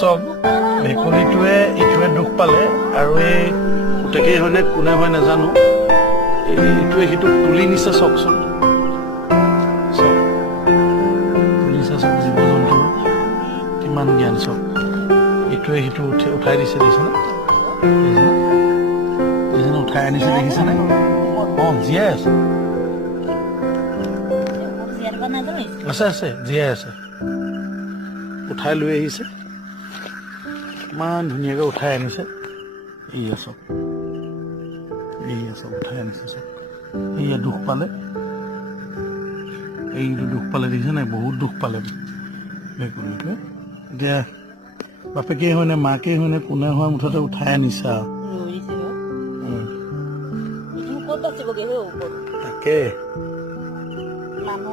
চাওক ভেকুলীটোৱে ইটোৱে দুখ পালে আৰু এই পুতেকেই হয়নে কোনে হয় নাজানো এইটোৱে সিটোক তুলি নিছে চাওকচোন চাওক তুলি নিছে চাওক জীৱ জন্তুৰ কিমান জ্ঞান চাওক ইটোৱে সিটো উঠাই দিছে দেখিছেনে উঠাই আনিছে দেখিছেনে অঁ জীয়াই আছে আছে আছে জীয়াই আছে উঠাই লৈ আহিছে ইমান ধুনীয়াকৈ উঠাই আনিছে এইয়া চব উঠাই আনিছে চব এইয়া দুখ পালে এইটো দুখ পালে দেখিছে নাই বহুত দুখ পালে ভেকুলীটোৱে এতিয়া বাপেকেই হয়নে মাকেই হয়নে কোনে হয় মুঠতে উঠাই আনিছে আৰু তাকে